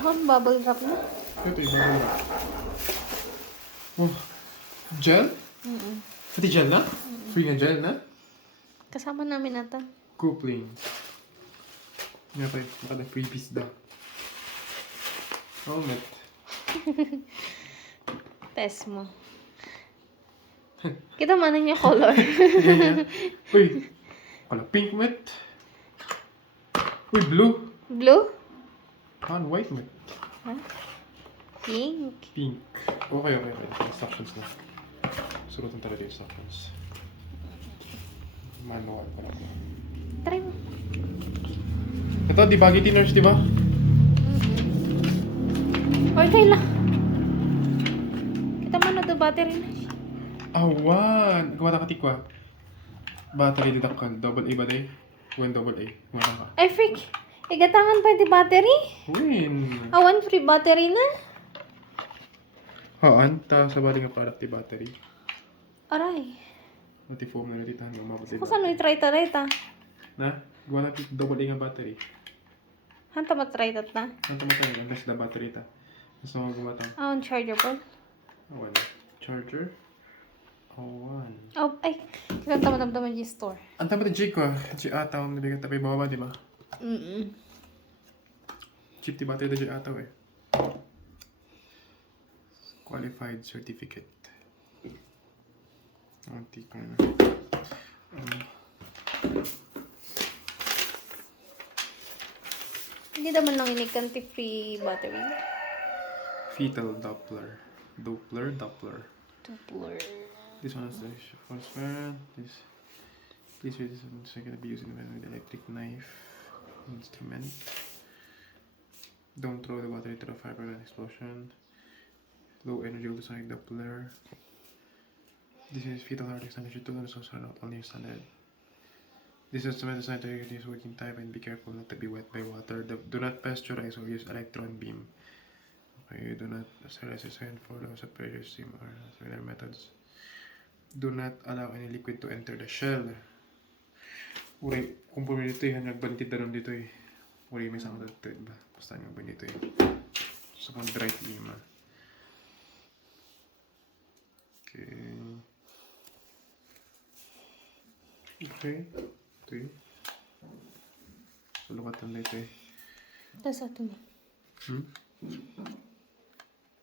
Bubble wrap na. Ito yung bubble wrap. Oh, gel? Pati gel na? Free na gel na? Kasama namin ata. Coupling. Nga pa yun. Baka na freebies daw. Oh, met. Test mo. Kita man yung color. Uy! Kala pink, met. Uy, blue. Blue? White, met. Huh? Pink. Pink. Okay. Instructions na. Surutan talaga yung instructions. Manual pa lang. Try mo. Ito, di bagay nurse, di ba? Okay lang. Kita man na ito battery na. Awan! Gawa na katikwa. Battery didakal. Double A ba day? When double A. Gumana ka. Ay, freak. Igatangan pa yung battery? Win! Awan, free battery na. Haan, ta sa bali nga product di battery. Aray. Mati foam na dito hanggang mabot Kung saan i-try ta ta? Na? Gawa na double A nga battery. Hanta matry tat na. Ang tamatay, unless the battery ta. Gusto mo gumatang. Awan, charger po. Awan. Charger. Awan. Oh, ay. Kita tamadamdaman yung store. Ang tamatay G ko. G ataw ang nabigat tapay baba, di ba? Cheap di battery da G ataw eh. Qualified certificate. Anti ko na. Hindi naman lang inikanti free battery. Fetal Doppler. Doppler. Tupler. This one is the first fan. Please read this one. So gonna be using with electric knife instrument. Don't throw the battery to the fiber and explosion. Low energy ultrasonic Doppler. This is fetal heart extension 2 and so not only standard. This instrument is designed to reduce working time and be careful not to be wet by water. Do not pasteurize or use electron beam. Okay, do not sterilize your sand for those of pressure steam or similar methods. Do not allow any liquid to enter the shell. Uray, kung pumili dito eh, nagbantid na rin dito eh. Uray, may isang dito ba? Basta nagbantid dito eh. So, kung dry lima. Okay. Okay. Ito eh. So, lukatan na ito eh. Tapos ito na.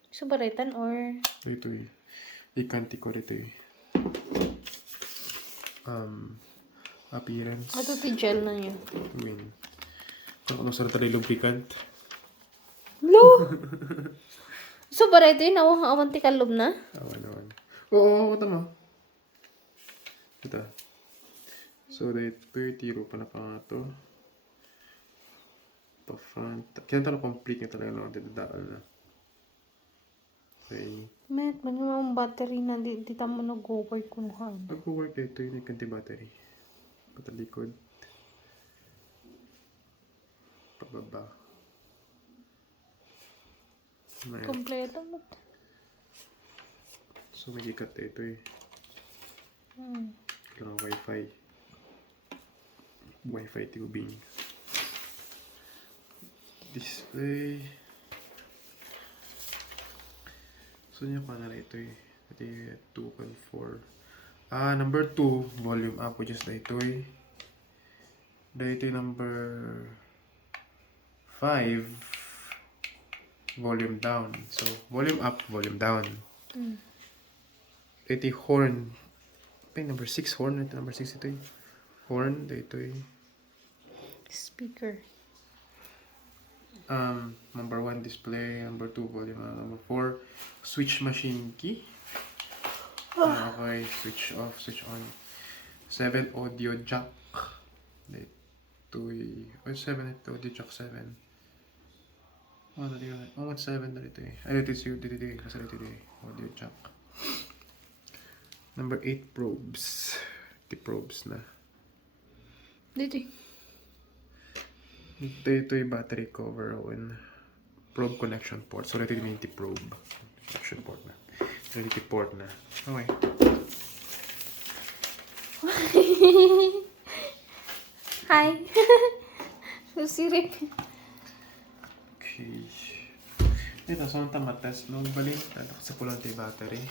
Subaretan or... Ito eh. Ikanti ko dito eh. Appearance. Ito ito gel na niyo. Win. Kung ano sarap tayo lubricant. Blue! Subaretan yun. Awanti kalob na. Awan. Oo, tama. Ito. So, dito tiro pa na pa nga ito. Pa-front. Kaya ito na complete nga talaga no. Didadaan na. Okay. Met, man yung battery na di tamo nag-work kung hard. Mag-work dito yung ikanti battery. Patalikod. Pababa. Ayan. Kompleto mo. So, may ikat ito eh. Kailangan wifi. Wifi tubing. Display. So, niya pa na ito eh. Ito 2.4. Number 2, volume up, which is ito eh. Dito number 5, volume down. So, volume up, volume down. Ito yung horn. Ito yung number 6 horn. Ito number 6 ito yung horn. Ito yung Speaker. number 1 display. Number 2 volume. Number 4 switch machine key. Okay, switch off, switch on. 7 audio jack. Ito yung 7 ito. Audio jack 7. Dali yun. 7 na ito eh. Ito yung kasi ito yung audio jack. Number 8 probes. Ito probes na. Dito. Ito yung battery cover and probe connection port. So, ito yung probe connection port na. Ito port na. Okay. Hi. Susirip. Okay. Ito, so ang tamates, no? Balin, sa pulang tayo battery.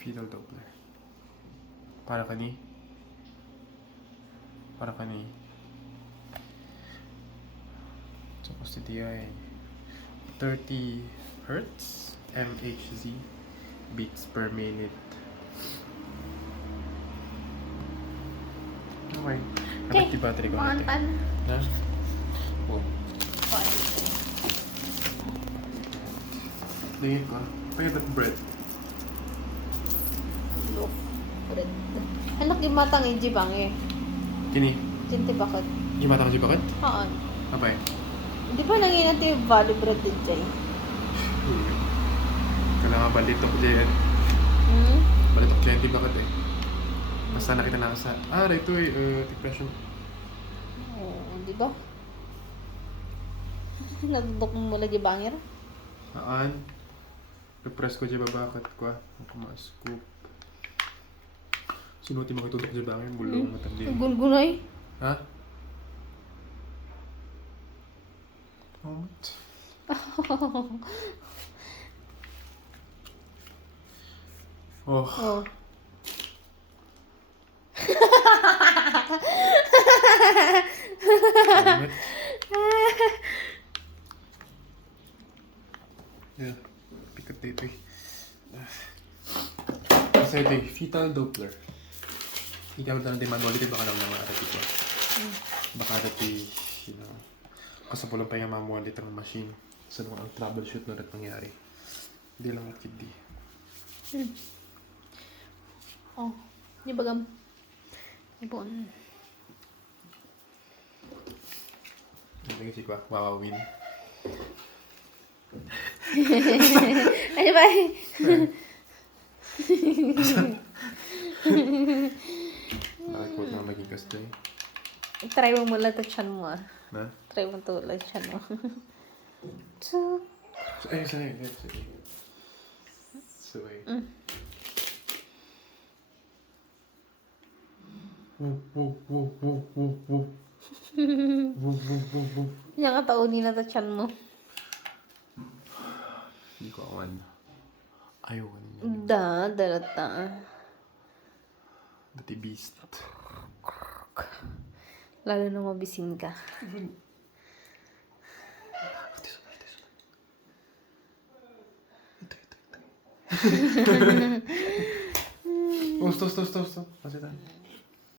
Fetal Doppler. Para kani. Supposed to be 30 hertz MHz beats per minute. Okay. Dapat di battery ko natin. Pangan. Ha? Oh. Tingin ko. Packet bread. Loaf. Bread. Anak yung matang iji bang eh. Kini. Cinti bakit? Yung mata ko si bakit? Haan. Apa eh? Di ba nangingat yung valley bread din dyan? Kailangan balitok dyan. Balitok dyan, di bakit eh? Basta nakita na sa... ito eh, depression. Oo, di ba? Nagdok mo mula di bangir? Haan. Repress ko dyan babakit ko. Ako ma-scoop. Sinuti mo itutok dyan bangin, bulong matandi. Gulgunay. Ha? Moment. Oh. Oh. Moment. Yeah. Pikat dito eh. Kasi ito eh, fetal Doppler. Ikaw lang din manual dito baka lang naman arat ito. Baka arat you know, kasapulong pa yung mamual dito ng machine. Sa nung ang troubleshoot na rin nangyari. Hindi lang at hindi. Oh. Di ba gam? Ibon. Ano si Kwa? Wawawin. Ano ba? Bakit huwag na maging kasto eh? Try mo mula to chan mo ah. Na? Try mo to lang chan mo. So, Sige. Suway. Woo. yung kataunin na to chan mo. Hindi ko awan. Ayaw ko ninyo. Dalata. Dati beast. Lalo na mabising ka. Ito. Stop. Kasi